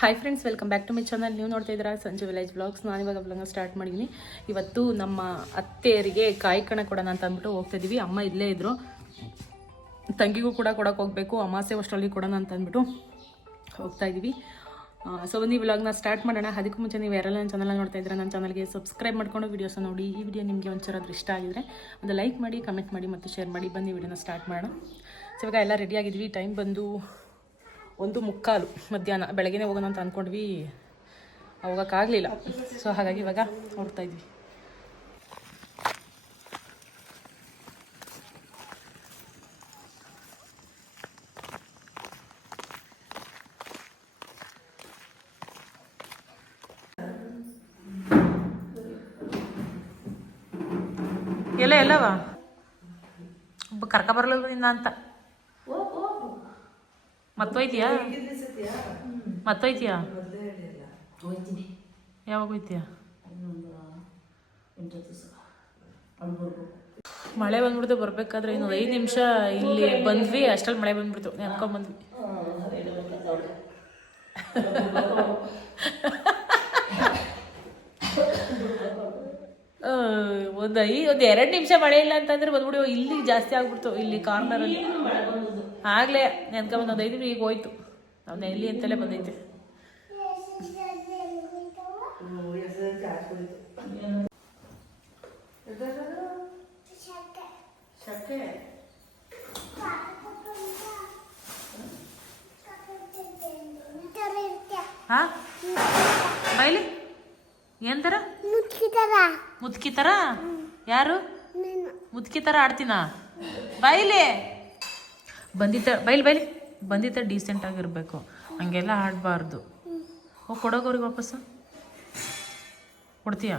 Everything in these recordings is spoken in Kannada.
Hi friends welcome back to my channel ನೀವು ನೋಡ್ತಾ ಇದ್ದೀರಾ ಸಂಜೆ ವಿಲೇಜ್ ಬ್ಲಾಗ್ಸ್ ನಾನು ಇವಾಗ ಬ್ಲಾಗ್ ಸ್ಟಾರ್ಟ್ ಮಾಡಿದ್ದೀನಿ ಇವತ್ತು ನಮ್ಮ ಅತ್ತೆಯರಿಗೆ ಕಾಯಿ ಕಣ ಕೊಡೋಣ ಅಂತ ಅಂದ್ಬಿಟ್ಟು ಹೋಗ್ತಾ ಇದೀವಿ. ಅಮ್ಮ ಇಲ್ಲೇ ಇದ್ರು. ತಂಗಿಗೂ ಕೂಡ ಕೊಡೋಕೆ ಹೋಗಬೇಕು. ಅಮಾಸೆ ಅಷ್ಟರಲ್ಲಿ ಕೊಡೋಣ ಅಂತ ಅಂದ್ಬಿಟ್ಟು ಹೋಗ್ತಾ ಇದ್ದೀವಿ ಸೊ ಒಂದು ಈ ವ್ಲಾಗ್ನ ಸ್ಟಾರ್ಟ್ ಮಾಡೋಣ. ಅದಕ್ಕೂ ಮುಂಚೆ ನೀವು ಯಾರೆಲ್ಲ ನನ್ನ ಚಾನಲ್ ನೋಡ್ತಾ ಇದ್ದೀರಾ, ನನ್ನ ಚಾನಲ್ಗೆ ಸಬ್ಸ್ಕ್ರೈಬ್ ಮಾಡ್ಕೊಂಡು ವೀಡಿಯೋಸ್ ನೋಡಿ. ಈ ವಿಡಿಯೋ ನಿಮಗೆ ಒಂಚೂರಾದ್ರೂ ಇಷ್ಟ ಆಗಿದ್ರೆ ಒಂದು ಲೈಕ್ ಮಾಡಿ ಕಮೆಂಟ್ ಮಾಡಿ ಮತ್ತು ಶೇರ್ ಮಾಡಿ. ಬನ್ನಿ ವಿಡಿಯೋನ ಸ್ಟಾರ್ಟ್ ಮಾಡೋಣ. ಸೊ ಇವಾಗ ಎಲ್ಲ ರೆಡಿ ಆಗಿದ್ವಿ. ಟೈಮ್ ಬಂದು ಒಂದು ಮುಕ್ಕಾಲು ಮಧ್ಯಾಹ್ನ ಬೆಳಗ್ಗೆ ಹೋಗೋಣ ಅಂತ ಅಂದ್ಕೊಂಡ್ವಿ ಹೋಗೋಕ್ಕಾಗಲಿಲ್ಲ. ಸೊ ಹಾಗಾಗಿ ಇವಾಗ ಹೊರಡ್ತಾ ಇದ್ವಿ. ಎಲ್ಲ ಎಲ್ಲವಾ? ಒಬ್ಬ ಕರ್ಕ ಬರಲಿಲ್ಲ ನಿನ್ನ ಅಂತ. ಮತ್ತೋಯ್ತೀಯಾ ಮತ್ತೊಯ್ತೀಯಾ ಯಾವಾಗ ಹೋಯ್ತೀಯಾ? ಮಳೆ ಬಂದ್ಬಿಡ್ತು ಬರ್ಬೇಕಾದ್ರೆ ಇನ್ನೊಂದು ಐದು ನಿಮಿಷ ಇಲ್ಲಿ ಬಂದ್ವಿ ಅಷ್ಟ್ರಲ್ಲಿ ಮಳೆ ಬಂದ್ಬಿಡ್ತು. ನೆನ್ಕೊಂಡ್ ಬಂದ್ವಿ. ಒಂದ್ ಐ ಒಂದು ಎರಡು ನಿಮಿಷ ಮಳೆ ಇಲ್ಲ ಅಂತಂದ್ರೆ ಬಂದ್ಬಿಡಿ ಇಲ್ಲಿ ಜಾಸ್ತಿ ಆಗ್ಬಿಡ್ತು ಇಲ್ಲಿ ಕಾರ್ನರ್ ಅಲ್ಲಿ. ಆಗ್ಲೇ ನೆನ್ಕೊಂಡ್ ಬಂದ್ ಒಂದ್ ಐದು ನಿಮಿಷ ಈಗ ಹೋಯ್ತು. ನಾವು ಇಲ್ಲಿ ಅಂತಲೇ ಬಂದೈತೆ. ಹಾ? ಬೈಲಿ ಏನ್ ತರ? ಮುದ್ಕಿ ತರ? ಯಾರು? ಮುದ್ಕಿ ತರ ಆಡ್ತೀನ? ಬೈಲಿ. ಬಂದಿತ ಬೈಲಿ ಬೈಲಿ. ಬಂದಿತ ಡೀಸೆಂಟ್ ಆಗಿರ್ಬೇಕು. ಹಂಗೆಲ್ಲ ಆಡಬಾರ್ದು. ಓ ಕೊಡೋಗೋರಿಗೆ ವಾಪಸ್ಸು? ಕೊಡ್ತೀಯ?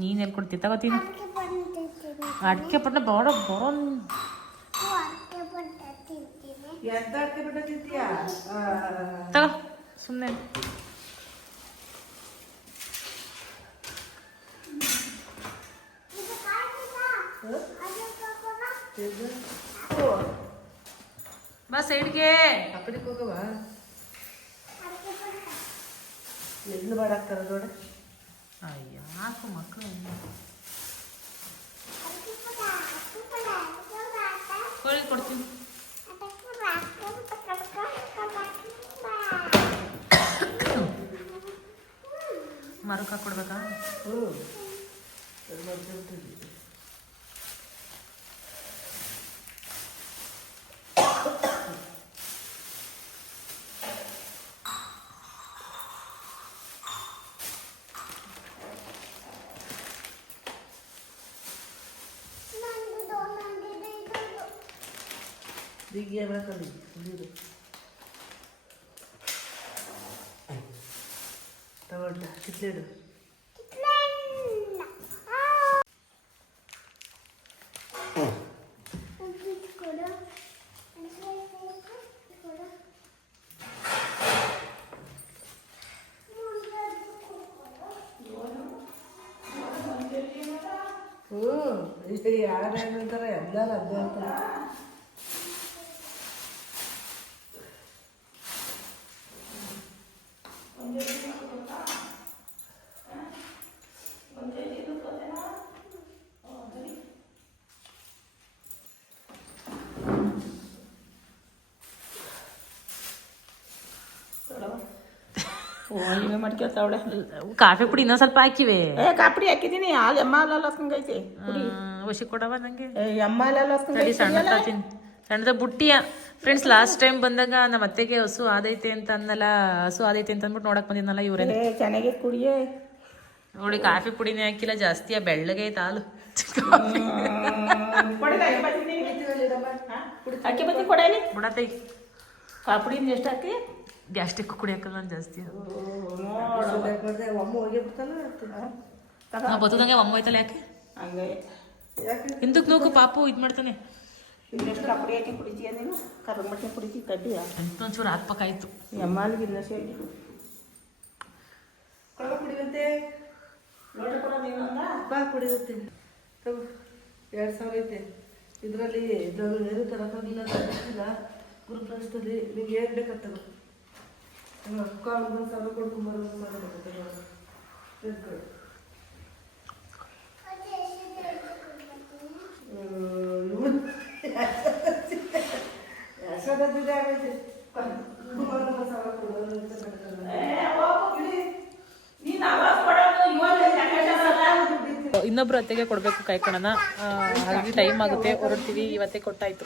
ನೀನು ಎಲ್ಲಿ ಕೊಡ್ತೀಯ? ತಗೋತೀನಿ ಅಡಿಕೆ ಪಟ್ಟ ಬಡ ಬರೋ ತಗೋ ಸುಮ್ಮನೆ ಬಾ ಸೈಡ್ಗೆ ಆ ಕಡೆಗೆ ಹೋಗವ ಎಲ್ಲಿ ಮಾಡಾಕ್ತಾರ ನೋಡ ಅಯ್ಯ ಯಾಕೆ ಮಕ್ಕಳು ಕೋಳಿ ಕೊಡ್ತೀನಿ ಮರಕ್ಕೆ ಹಾಕ್ಕೊಡ್ಬೇಕಾ ಹ್ಞೂ ಅದು ಮಾಡ್ಕೊಂತೀನಿ ದಿಗ್ಗಿ ಬೇಕಲ್ಲಿ ಇದು ತಗೊಂಡ ಕಿತ್ಲೇಡು ಹ್ಞೂ ಇದು ಯಾರು ಏನಂತಾರೆ ಎಲ್ಲರೂ ಮಾಡ್ಕೊತಾವಳೆ. ಕಾಫಿ ಪುಡಿ ಇನ್ನೊಂದ್ ಸ್ವಲ್ಪ ಹಾಕಿವೆ. ಏ ಕಾಪುಡಿ ಹಾಕಿದೀನಿ ಆಗ ಎಮ್ಮ ಅಲ್ಲ ಹಸ್ಕಂಗೈತಿ ವಶಿ ಕೊಡವ ನಂಗೆ? ಏ ಎಮ್ಮ ಅಲ್ಲ ಸರಿ ಹಸ್ಕಂಗೈತಿ ಸಣ್ಣ ತಾತೀನಿ ಸಣ್ಣದ ಬುಟ್ಟಿಯ. ಫ್ರೆಂಡ್ಸ್ ಲಾಸ್ಟ್ ಟೈಮ್ ಬಂದಾಗ ನಮ್ಮ ಅತ್ತೆಗೆ ಹಸು ಆದೈತೆ ಅಂತ ಅನ್ನಲ್ಲ ಹಸು ಆದೈತೆ ಅಂತ ಅಂದ್ಬಿಟ್ಟು ನೋಡಕ್ ಬಂದಿದ್ನಲ್ಲ ಇವ್ರೆ. ಏ ಚೆನ್ನಾಗಿ ಕುಡಿಯೇ. ನೋಡಿ ಕಾಫಿ ಪುಡಿನೇ ಹಾಕಿಲ್ಲ ಜಾಸ್ತಿ ಬೆಳ್ಳಗೆ ಐತೆ ಹಾಲು ಅಕ್ಕಿ ಬತ್ತಿ ಕೊಡಲಿ ಬಿಡತೈ ಕಾಪುಡಿ ಎಷ್ಟು ಹಾಕಿ? ಗ್ಯಾಸ್ಟ್ರಿಕ್ ಕುಡಿಯಕಲ್ಲ ಜಾಸ್ತಿ. ಬಂದೆ ಒಮ್ಮ ಹೋಗಿ ಬಿಡ್ತಾನ? ನಾವು ಬತ್ತದಂಗೆ ಅಮ್ಮ ಹೋಯ್ತಲ್ಲ ಯಾಕೆ? ಹಂಗೆ. ಯಾಕೆ? ಹಿಂದಕ್ಕೆ ನೋಕು ಪಾಪು ಇದು ಮಾಡ್ತಾನೆ. ಇನ್ನೆಷ್ಟು ಕಾಪುಡಿ ಹಾಕಿ ಕುಡಿತೀಯ ನೀನು? ಕರ್ರ ಮಟ್ಟಿ ಕುಡಿತಿ ಕಡ್ಡಿ ಅಂತ ಒಂಚೂರು ಹಾಕ್ಬೇಕಾಯ್ತು. ಆಯ್ತು ಅಲ್ಲಿಗೆ ಇಲ್ಲ ಸೇರಿ. ಕಳ್ಳ ಕುಡಿಯುವಂತೆ? ನೋಡಿ ಕೊಡ ನೀವೊಂದ ಬಾ ಕುಡಿಯುತ್ತೆ ತಗೋ ಎರಡು ಸಾವಿರ ಐತೆ. ಇದರಲ್ಲಿ ಇದು ನೀರು ತರಕಾಗಿಲ್ಲ ತರಕಾಗಿಲ್ಲ ಗುರುಪ್ರವೇಶದಲ್ಲಿ ನಿಮ್ಗೆ ಏನು ಬೇಕಂತ ತಗೋ ಕಾಲು ಮಸಾಲ ಕೊಡ್ಕೊಂಬರೋ ಮಸಾಲ ತಿಳ್ಕೊಳ್ಳಿ ಯಶೋದತ್ತಿದೆ ಆಗೈತೆ ಕುಂಬಳ ಮಸಾಲ ಕೊಡೋದು ಅಂತ ಕಟ್ಕೊಂಡು. ಇನ್ನೊಬ್ರು ಅತ್ತೆಗೆ ಕೊಡಬೇಕು ಕಾಯ್ಕಣನ ಹಾಗಾಗಿ ಟೈಮ್ ಆಗುತ್ತೆ ಹೊರಡ್ತೀವಿ ಇವತ್ತೇ ಕೊಟ್ಟಾಯ್ತು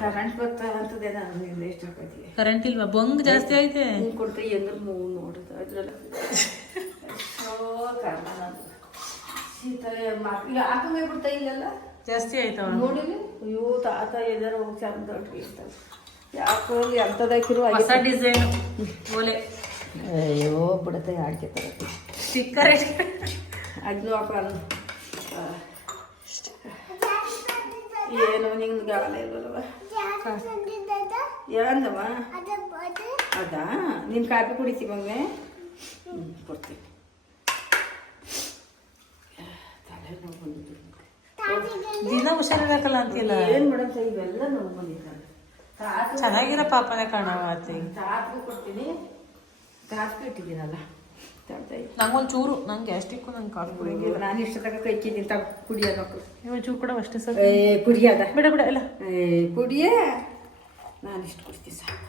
ಕರೆಂಟ್ ಬರ್ತಾವಂತದೇ ನಾನು ಇಷ್ಟಪಡ್ತೀವಿ ಕರೆಂಟ್ ಇಲ್ವಾ? ಬಂಗ್ ಜಾಸ್ತಿ ಐತೆ ಹಿಂಗೆ ಕೊಡ್ತಾ ಹೆಂಗ್ರ ಮೂವ್ ನೋಡುತ್ತೆ ಅದ್ರಲ್ಲ ಓ ಕಾರಣ ಮಕ್ಳಿಗೆ ಹಾಕಂಗೆ ಬಿಡ್ತಾ ಇಲ್ಲಲ್ಲ? ಜಾಸ್ತಿ ಆಯ್ತವ ನೋಡಿಲಿ ಅಯ್ಯೋ ತಾತ ಎಲ್ಲಾರ ಹೋಗಿ ಚಂದ ಇರ್ತಾರೆ ಯಾಕೋ ಎಂಥದಾಕಿರು ಹೊಸ ಡಿಸೈನ್. ಓಲೆ ಅಯ್ಯೋ ಬಿಡುತ್ತೆ ಆಡ್ಕೆ ತರ ಸ್ಟಿಕ್ಕರ್. ಅದನ್ನು ಹಾಕೋಣ ಏನು ನಿಂಗೆ ಆಗಲ್ಲ ಇಲ್ವಲ್ಲವ ಏನಂದವ ಅದಾ ನೀನು ಕಾಫಿ ಕುಡಿತಿ ಬಂದೆ ಹ್ಞೂ ಕೊಡ್ತೀನಿ. ತಲೆ ನೋವು ಬಂದಿತ್ತು ದಿನ ಹುಷಾರಿರಕಲ್ಲ ಅಂತಿಲ್ಲ ಏನು ಮಾಡಂತ ಇವೆಲ್ಲ ನೋವು ಬಂದಿದ್ದಾರೆ. ಚೆನ್ನಾಗಿರೋ ಪಾಪನೇ ಕಾಣವ ಅತ್ತೆ ತಾಪು ಕೊಡ್ತೀನಿ. ಕಾಫಿ ಇಟ್ಟಿದ್ದೀನಲ್ಲ. ತಾತ ನಂಗೊಂದ್ ಚೂರು ನಂಗೆ ಗ್ಯಾಸ್ಟಿಕ್ ನಂಗೆ ಕಾಫಿ ಕುಡಿಯಂಗಿಲ್ಲ. ನಾನು ಇಷ್ಟ ತಗ ಕೈ ಕಿದ್ದೀನಿ ತಗ ಕುಡಿಯೋದು ಇವಾಗ ಚೂರು ಕೂಡ ಅಷ್ಟೇ ಸರ್. ಏ ಕುಡಿಯೋದ ಬಿಡ ಬಿಡ ಇಲ್ಲ. ಏ ಕುಡಿಯೇ ನಾನು ಇಷ್ಟು ಕುಡಿಸ್ತೀನಿ ಸಾಕು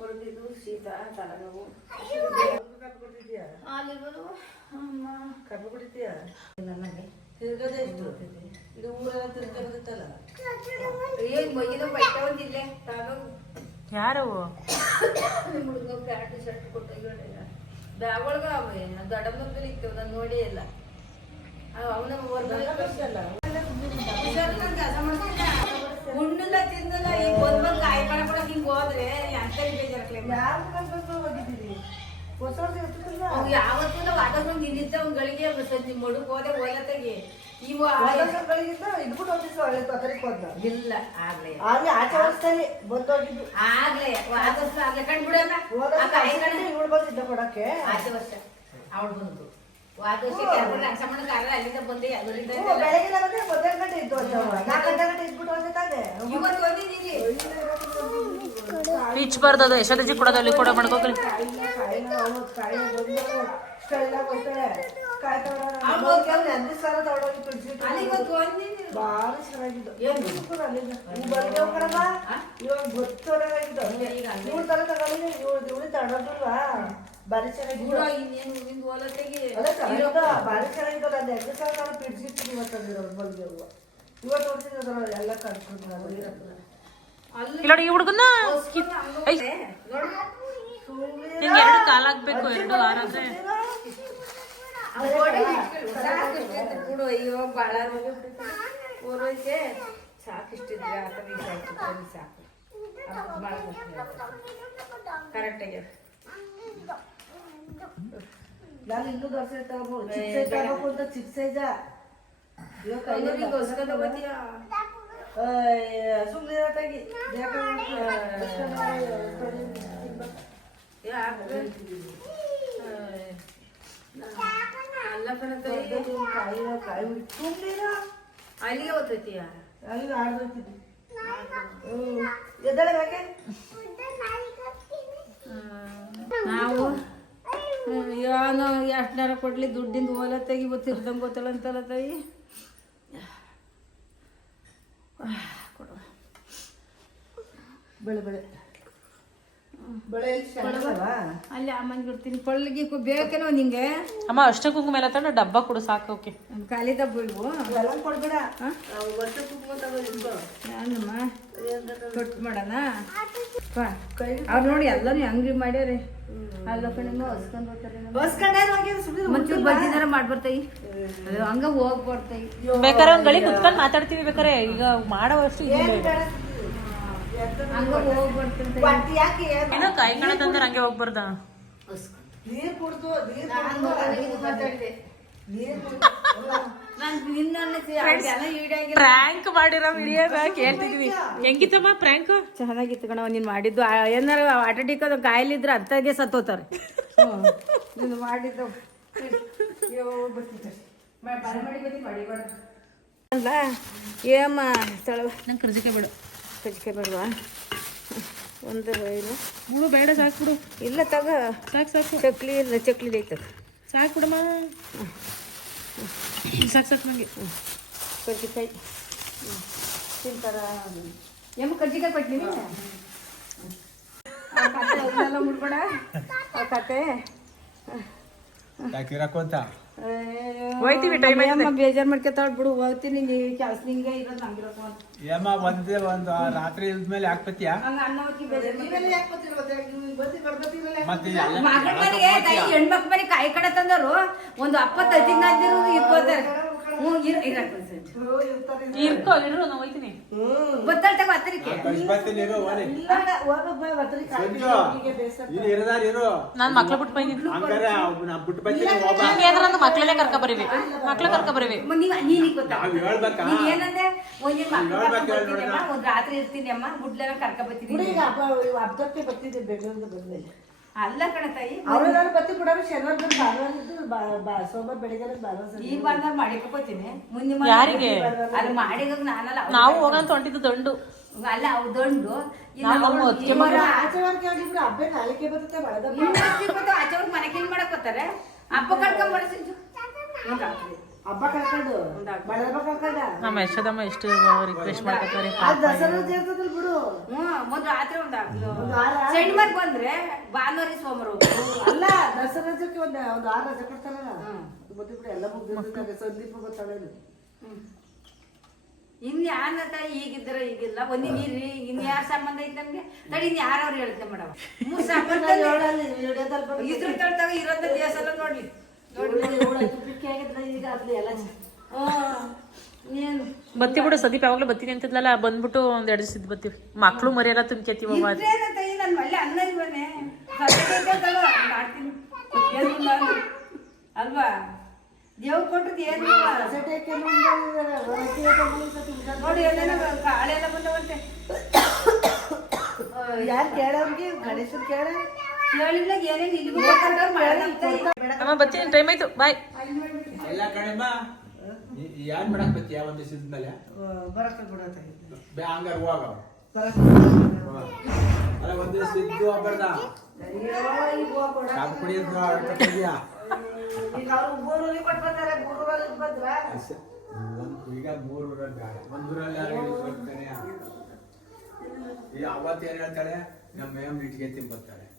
ಕೊಡ್ತಿದ್ದು ಶೀತ ತಲೆನೋವು. ಅಮ್ಮ ಕಬ್ಬು ಕುಡಿತೀಯ ತಿರ್ಗದೆ ಎಷ್ಟು ಇದು ಊರೆಲ್ಲ ತಿರ್ಗದಿತ್ತಲ್ಲ? ಅಯ್ಯೋ ಮೈಗಿನ ಬಟ್ಟೆ ಒಂದಿಲ್ಲೇ ತಾನು? ಯಾರವು? ಹುಡುಗ ಪ್ಯಾಂಟ್ ಶರ್ಟ್ ಕೊಟ್ಟಿಲ್ಲ ಬ್ಯಾಗ್ ಅವೆ ದೊಡ್ಡ ಮಕ್ಕಳು ಇತ್ತು ನಾನು ನೋಡೇ ಇಲ್ಲ. ಅವನ ಉಣ್ಣಲ್ಲ ತಿಂದಲ್ಲ ಈಗ ಬಂದ್ ಬಂದ್ ಕಾಯಿ ಹಿಂಗ್ ಹೋದ್ರೆ ಅಂತ ಯಾರು ಕಲ್ಪಕ್ಕೆ ಹೋಗಿದ್ದೀರಿ ಹೊಸ ವರ್ಷ ಎತ್ತಿಲ್ಲ ಅವ್ನು ಯಾವತ್ತೂ ಆಟೋದ್ ಬಂದು ನಿಂತಿದ್ದ ಅವ್ನ ಗಳಿಗೆ ಸಂಜೆ ಮಡುಕ್ ಹೋದೆ ಒಲತೆಗೆ ಇವ ಇಲ್ಲ ಆಗ್ಲೇ. ಅಲ್ಲಿ ಆಚೆ ವರ್ಷದಲ್ಲಿ ಬಂದೋಗಿದ್ದು. ಆಗ್ಲೇ ವಾದಸ್ ಆಗ್ಲೇ. ಕಾಯಿ ಕಣ. ಕೊಡಕ್ಕೆ ಆಚೆ ವರ್ಷ ಅವಳು ಬಂತು. ಅಲ್ಲಿಂದ ಬಂದೆ ಅದರಿಂದ ಬೆಳಗ್ಗೆ ಮಧ್ಯಾಹ್ನ ಗಂಟೆ ಇದ್ದು ನಾಲ್ಕು ಗಂಟೆ ಗಂಟೆ ಇದ್ಬಿಟ್ಟು ಹೋದೆ ತಾನೆ. ಇವತ್ತು ಬಂದಿದ್ದೀರಿ ಪೀಚ್ ಬರ್ದದು ಯಶೋದಜಿ ಕೊಡೋದು ಅಲ್ಲಿ, ಕೂಡ ಮಾಡ್ಕೋಕ್ರಿ ಬಾರಿ ಚೆನ್ನಾಗಿ ಅವನು ಕಾಯಿನ ಬಂದು ಇಷ್ಟೆಲ್ಲ ಕೊಡ್ತಾರೆ ಕಾಯಿ ತಗೊಂಡು ನಂದಿ ಸಾಲ ಅಲ್ಲಿ ಇವತ್ತು ಬಂದಿದ್ದೀರಿ ಭಾರಿ ಚೆನ್ನಾಗಿದ್ದು ಏನು? ಸುಕ್ಕುರು ಅಲ್ಲಿಂದ ನೀವು ಬರ್ದೇವು ಕಣಮ್ಮ ಇವಾಗ ಗೊತ್ತೋರಾಗಿದ್ದು ಇವ್ಳು ತರ ತಗೊಂಡಿದ್ರೆ ಇವಳು ಇವಳು ತಗೊಂಡ್ರಲ್ವಾ ಭಾರಿ ಚೆನ್ನಾಗಿದ್ದು ಇನ್ನೇನು ನಿಂದು ಒಲತೆಗೆ ಅಲ್ಲ ಚೆನ್ನಾಗಿದ್ದು ಭಾರಿ ಚೆನ್ನಾಗಿದ್ದು ನಾನು ಎರಡು ಸಾವಿರ ಬಿಡ್ಸಿಟ್ಟು ಇವತ್ತು ಬಂದಿರುವ ಇವತ್ತು ಎಲ್ಲ ಕಳ್ಕೊಂಡು ಅಲ್ಲಿ ಇಲ್ಲ ಈ ಹುಡುಗನ್ನ ಐ ನಿಂಗೆ ಎರಡು ಕಾಲಾಗ್ಬೇಕು ಎರಡು ಆರಾದ್ರೆ ಬಿಡು ಅಯ್ಯೋ ಭಾಳ ಪೂರ್ವಕ್ಕೆ ಸಾಕಿಷ್ಟಿದ್ರೆ ಆ ಥರ ಈ ಸಾಕು ಕಮ್ಮಿ ಸಾಕು ಭಾಳ ಕರೆಕ್ಟಾಗಿ ನಾನು ಇನ್ನೂ ದೋಸೆ ತಗೋಬೋದು ಚಿಪ್ಸ್ ಸೈಜ್ ತಗೋಬೇಕು ಅಂತ ಚಿಪ್ಸ್ ಸೈಜ ಇವಾಗ ಕೈಯಲ್ಲಿ ಹೊಸ್ಕೊಂಡ ಬರ್ತೀಯ ಸುಮ್ಮನೆ ಇರತ್ತಾಗಿ ಯಾಕೆ ಅಲ್ಲ ಕಣತ ಸುಮ್ಮನೆ ಅಲ್ಲಿಗೆ ಓದ್ತೈತಿಯ ಅಲ್ಲಿ ಆಡ್ದೋಗ್ತಿದ್ವಿ ಎದ್ದಳೆ ಬೇಕೆ ನಾವು ಏನೋ ಎಷ್ಟನಾರ ಕೊಡ್ಲಿ ದುಡ್ಡಿಂದ ಓಲ ತೆಗಿ ಗೊತ್ತಿರ್ದಂಗೆ ಗೊತ್ತಲ್ಲ ಅಂತಲ್ಲ ತಾಯಿ ಕೊಡು ಬೆಳೆ ಬೆಳೆ. ಅಲ್ಲಿ ಅಮ್ಮನ ಇಡ್ತೀನಿ. ಪಳ್ಳಿಗೆ ಬೇಕೇನೋ ನಿಂಗೆ? ಅಮ್ಮ ಅಷ್ಟ ಕುಂಕುಮ ಎಲ್ಲ ತಂದು ಡಬ್ಬ ಕೊಡು ಸಾಕು ಓಕೆ. ಖಾಲಿ ಡಬ್ಬ ಇವು. ಎಲ್ಲ ಕೊಡ್ಬೇಡ. ಯಾನಮ್ಮ ಕಟ್ ಮಾಡೋಣ. ಅವ್ರು ನೋಡಿ ಎಲ್ಲಾನು ಅಂಗಡಿ ಮಾಡ್ಯಾರೆ. ಬೇಕಾರೆ ಒಂದ್ ಗಳಿ ಕುತ್ಕೊಂಡ್ ಮಾತಾಡ್ತೀವಿ ಬೇಕಾರೆ ಈಗ ಮಾಡೋ ಅಷ್ಟು ಯಾಕೆ ಏನೋ ಕಾಯಿ ಕಣ ತಂದ್ರೆ ಹಂಗೆ ಹೋಗ್ಬಾರ್ದ? ನೀರ್ ಕುಡ್ದು ಪ್ರ್ಯಾಂಕ್ ಮಾಡಿರೋ ವಿಡಿಯೋದ ಕೇಳ್ತಿದ್ವಿ. ಹೆಂಗಿತ್ತಮ್ಮ ಪ್ರ್ಯಾಂಕ್ ಚೆನ್ನಾಗಿತ್ತು ಕಣ ನೀನ್ ಮಾಡಿದ್ದು. ಆ, ಏನಾರ ಆಟೋಟಿಕ್ ಅದು ಕಾಯಿಲಿದ್ರೆ ಅಂತಾಗೆ ಸತ್ತೋತಾರೆ ನೀನು ಮಾಡಿದ್ದು. ಅಲ್ಲ ಏಮ್ಮ ಸ್ಥಳ ನಂಗೆ ಕರ್ಜಿಕೆ ಬೇಡ. ಕಜ್ಜಿಕೆ ಬೇಡವಾ? ಒಂದು ಇಲ್ಲ ಮೂರು ಬೇಡ ಸಾಕು ಬಿಡು ಇಲ್ಲ ತಗ. ಸಾಕು ಸಾಕು. ಚಕ್ಲಿ ಇಲ್ಲ ಚಕ್ಲಿ ಐತದ ಸಾಕು ಬಿಡಮ್ಮ ಸಾಕು ಸಾಕು ನಂಗೆ ಕಜ್ಜಿಕಾಯಿ ತಿಂತಾರ ಏಮ ಕಜ್ಜಿಕಾಯಿ ಕೊಟ್ಲಿ ಆ ಕತೆ ಅವನ್ನೆಲ್ಲ ಮುಡ್ಬೇಡ ಆ ಕತೆ ಯಾಕಿರಕ್ಕೊಂತ ಹೋಯ್ತೀವಿ ಟೈಮ್ ಬೇಜಾರ್ ಮಾಡ್ಕೊತಾಳ ಬಿಡು ಹೋಗ್ತೀನಿ ನೀ ಕೆಲಸ ನಿಂಗೆ ಇರೋದು ಅಂತ ಏಮ್ಮ ಒಂದೇ ಒಂದು ರಾತ್ರಿ ಇದ್ಮೇಲೆ ಮೇಲೆ ಕೈ ಹೆಣ್ಮಕ್ ಮನೆ ಕಾಯಿ ಕಡೆ ತಂದವರು ಒಂದು ಅಪ್ಪತ್ತು ಹತ್ತಿನ ಇಕ್ಕೋತಾರೆ ಹ್ಞೂ ಇರ. ಇರ್ಕೋ ಇರು ನಾನು ಹೋಯ್ತೀನಿ ಗೊತ್ತಾಳ್ ತಗೋ ಹತ್ತರಿಕೆ ನಾನು ಮಕ್ಳು ಬಿಟ್ಟು ಬಂದಿದ್ದು ನಾ ಮಕ್ಳಲ್ಲೇ ಕರ್ಕ ಬರೀವಿ. ಮಕ್ಳು ಕರ್ಕ ಬರೀವಿ ಒಂದ್ ರಾತ್ರಿ ಇರ್ತೀನಿ ಅಮ್ಮ. ಗುಡ್ಲೆಲ್ಲ ಕರ್ಕ ಬರ್ತೀನಿ. ಹಬ್ಬಕ್ಕೆ ಬರ್ತಿದ್ದೆ ಬೆಂಗಳೂರಿಗೆ ಬಂದ್ಮೇಲೆ. ಅಲ್ಲ ಕಣ ತಾಯಿ ಬತ್ತಿ ಕೊಡೋರು ಶನಿವಾರ ಭಾನುವಾರ ಸೋಮವಾರ ಬೆಳಿಗ್ಗೆ ಭಾನುವಾರ ಸಂಜೆ. ಈ ಬಂದ ಮಾಡಿಕೋತೀನಿ ಮುಂದೆ ಯಾರಿಗೆ? ಅದು ಮಾಡಿದಾಗ ನಾನಲ್ಲ ನಾವು ಹೋಗಂತ ಹೊಂಟಿದ್ದು ದಂಡು. ಅಲ್ಲ ಅವ್ ದಂಡು. ಇಲ್ಲ ನಾವು ಅವ್ರು ಅದ್ಕೆ ಈ ಇವಾಗ ವಾರ ಆಚೆ ವಾರಕ್ಕೆ ಆಗಿಬಿಡು ಹಬ್ಬ ನಾಲ್ಕೆ ಬರುತ್ತೆ ಬಳದಪ್ಪ ಇನ್ನು ಜಾಸ್ತಿ ಆಚೆ ಅವ್ರ ಮನೆಗೆ ಏನ್ ಮಾಡಕ್ ಹೋಗ್ತಾರೆ? ಅಪ್ಪ ಬರೋ ಸಂಜು ಹಬ್ಬ ಕಳ್ಕೊಂಡು. ಬಳದಪ್ಪ ಕಳ್ಕೊಂಡ. ನಮ್ಮ ಯಶೋದಮ್ಮ ಎಷ್ಟು ರಿಕ್ವೆಸ್ಟ್ ಮಾಡ್ಕೊತಾರೆ ದಸರಾ ಸೇರ್ತದಲ್ ಬಿಡು. ಹ್ಮ್ ಮೊದ್ಲು ರಾತ್ರಿ ಒಂದ್ ಒಂದು ಬಂದ್ರೆ ಭಾನುವಾರ ಸೋಮವಾರ ಹೋಗ್ಬೋದು. ಅಲ್ಲ ದಸರಾ ರಜಕ್ಕೆ ಒಂದು ಒಂದು ಆರು ರಜೆ ಕೊಡ್ತಾರಲ್ಲ. ಮತ್ತೆ ಬಿಡು ಎಲ್ಲ ಸಂದೀಪ ಗೊತ್ತಾಳೇನು ಇನ್ ಯಾರ ತಾಯಿ ಈಗಿದ್ರ ಈಗಿಲ್ಲ ಒಂದಿ ನೀರಿ ಇನ್ ಯಾರ ಸಂಬಂಧ ಐತೆ ನಮ್ಗೆ ತಡಿ ಇನ್ ಯಾರವ್ರು ಹೇಳ್ತೆ ಮೇಡಮ್. ಮೂರ್ ಸಂಬಂಧ ಇದ್ರ ತಳ್ತಾಗ ಇರೋದ ದೇಶ ನೋಡ್ಲಿ. ಎಲ್ಲ ಬತ್ತಿ ಬಿಡು ಸದೀಪ್ ಯಾವಾಗ್ಲೂ ಬತ್ತೀನಿ ಅಂತಿದ್ಲಲ್ಲ ಬಂದ್ಬಿಟ್ಟು ಒಂದ್ ಎರಡು ದಿವಸ ಬತ್ತೀವಿ ಮಕ್ಳು ಮರಿಯೆಲ್ಲ ಏನು ನಾನು ಅಲ್ವಾ? ದೇವ್ ಕೊಟ್ಟದ್ ಏನು ನೋಡಿ ಏನೇನೋ ಕಾಳೆಲ್ಲ ಬಂದವಂತೆ. ಯಾರು ಕೇಳೋರ್ಗೆ? ಗಣೇಶನ್ ಕೇಳ. ಹೇಳಿಲ್ಲ ಏನೇನು ಇಲ್ಲಿಗೂ ಬೇಕಾದವ್ರು ಮಾಡೋದಂತ ಅಮ್ಮ ಬತ್ತೀನಿ ಟೈಮ್ ಆಯ್ತು ಬಾಯ್ ಎಲ್ಲ ಕಡೆಮ್ಮ ಯಾನ್ ಮಾಡಕ್ ಬತ್ತೀಯ ಒಂದ್ ದಿವಸ ಇದ್ಮೇಲೆ ಬರಕ ಬಿಡತ್ತ ಬೇ, ಹಂಗಾರ ಹೋಗ ಬರಕ ಅಲ್ಲ, ಒಂದ್ ದಿವಸ ಇದ್ದು ಹೋಗ್ಬಾರ್ದ? ಕಾಫಿ ಕುಡಿಯೋದು ಈಗ ಅವ್ರು ಮೂರೂರಿಗೆ ಕೊಟ್ಟು ಬರ್ತಾರೆ ಮೂರೂರಲ್ಲಿ ಬಂದ್ರ ಈಗ ಮೂರು ಊರಲ್ಲಿ ಬೇಡ. ಒಂದ್ ಊರಲ್ಲಿ ಯಾರು ಬರ್ತಾನೆ ಈಗ ಅವತ್ತು ಏನ್ ಹೇಳ್ತಾಳೆ ನಮ್ಮ ಮೇಮ್ ಇಟ್ಗೆ ತಿಂಬರ್ತಾಳೆ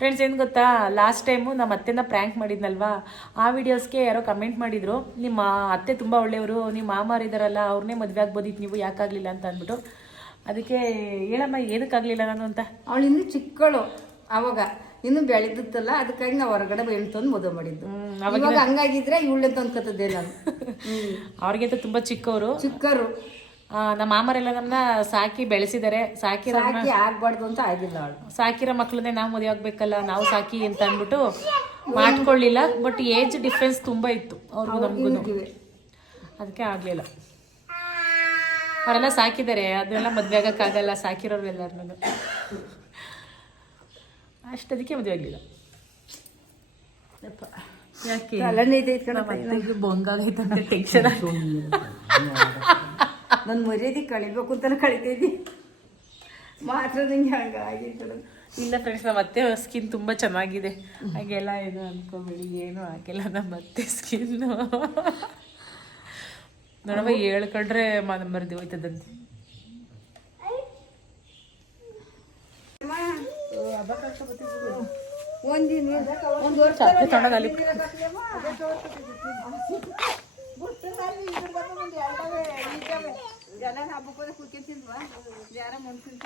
ಫ್ರೆಂಡ್ಸ್ ಏನು ಗೊತ್ತಾ? ಲಾಸ್ಟ್ ಟೈಮು ನಮ್ಮ ಅತ್ತೆನ ಪ್ರ್ಯಾಂಕ್ ಮಾಡಿದ್ನಲ್ವಾ? ಆ ವಿಡಿಯೋಸ್ಗೆ ಯಾರೋ ಕಮೆಂಟ್ ಮಾಡಿದ್ರು. ನಿಮ್ಮ ಅತ್ತೆ ತುಂಬ ಒಳ್ಳೆಯವರು ನಿಮ್ಮ ಮಾಮಾರಿದಾರಲ್ಲ ಅವ್ರನ್ನೇ ಮದುವೆ ಆಗ್ಬೋದಿತ್ತು ನೀವು ಯಾಕಾಗಲಿಲ್ಲ ಅಂತ ಅಂದ್ಬಿಟ್ಟು. ಅದಕ್ಕೆ ಹೇಳಮ್ಮ ಏನಕ್ಕಾಗಲಿಲ್ಲ ನಾನು ಅಂತ? ಅವಳು ಇನ್ನೂ ಚಿಕ್ಕಳು ಅವಾಗ. ಇನ್ನು ಬೆಳೆದಿತ್ತಲ್ಲ ಅದಕ್ಕಾಗಿ ನಾವು ಹೊರಗಡೆ ತಂದು ಮದುವೆ ಮಾಡಿದ್ದು. ಅವಾಗ ಹಂಗಾಗಿದ್ರೆ ಇವಳಂತ ಅನ್ಕೋತದ್ದೇ ನಾನು. ಅವ್ರಿಗಿಂತ ತುಂಬ ಚಿಕ್ಕವರು. ಚಿಕ್ಕರು. ನಮ್ಮ ಮಾಮರೆಲ್ಲ ನಮ್ಮನ್ನ ಸಾಕಿ ಬೆಳೆಸಿದ್ದಾರೆ ಸಾಕಿರೋ ಸಾಕಿ ಆಗ್ಬಾರ್ದು ಅಂತ ಆಗಿಲ್ಲ ಅವಳು. ಸಾಕಿರೋ ಮಕ್ಕಳನ್ನೇ ನಾವು ಮದುವೆ ಆಗ್ಬೇಕಲ್ಲ ನಾವು ಸಾಕಿ ಅಂತ ಅಂದ್ಬಿಟ್ಟು ಮಾಡ್ಕೊಳ್ಳಿಲ್ಲ. ಬಟ್ ಏಜ್ ಡಿಫ್ರೆನ್ಸ್ ತುಂಬ ಇತ್ತು ಅವ್ರಿಗೂ ನಮಗೂ ಅದಕ್ಕೆ ಆಗಲಿಲ್ಲ. ಅವರೆಲ್ಲ ಸಾಕಿದ್ದಾರೆ ಅದೆಲ್ಲ ಮದುವೆ ಆಗಕ್ಕಾಗಲ್ಲ ಸಾಕಿರೋರು ಎಲ್ಲರನ್ನೂ ಅಷ್ಟದಕ್ಕೆ ಮದುವೆ ಆಗಲಿಲ್ಲ. ಯಾಕೆ? ಬೊಂಗಾಗೈತಂತೆ ಟೆನ್ಷನ್ ನನ್ನ ಮರ್ಯಾದೆ ಕಳಿಬೇಕು ಅಂತ ಕಳಿತೈತಿ ಮಾತ್ರ ನಂಗೆ ಹಂಗಾಗಿತ್ತು ಇಲ್ಲ ಫ್ರೆಂಡ್ಸ್ ನಮ್ಮ ಅತ್ತೆ ಸ್ಕಿನ್ ತುಂಬ ಚೆನ್ನಾಗಿದೆ. ಹಾಗೆಲ್ಲ ಏನು ಅನ್ಕೋಬೇಡಿ ಏನು ಆಗಿಲ್ಲ ನಮ್ಮ ಅತ್ತೆ ಸ್ಕಿನ್ನು ನೋಡಮ್ಮ ಹೇಳ್ಕೊಂಡ್ರೆ ಮರ್ದಿ ಹೋಯ್ತದಂತೆ. ಒಂದಿನ ಒಂದು ವರ್ಷ ಜನ ಹಬ್ಬಕ್ಕೆ ಕೂತ್ಕೊಂತಿಲ್ವಾ ಯಾರ ಮನ್ಸಿನ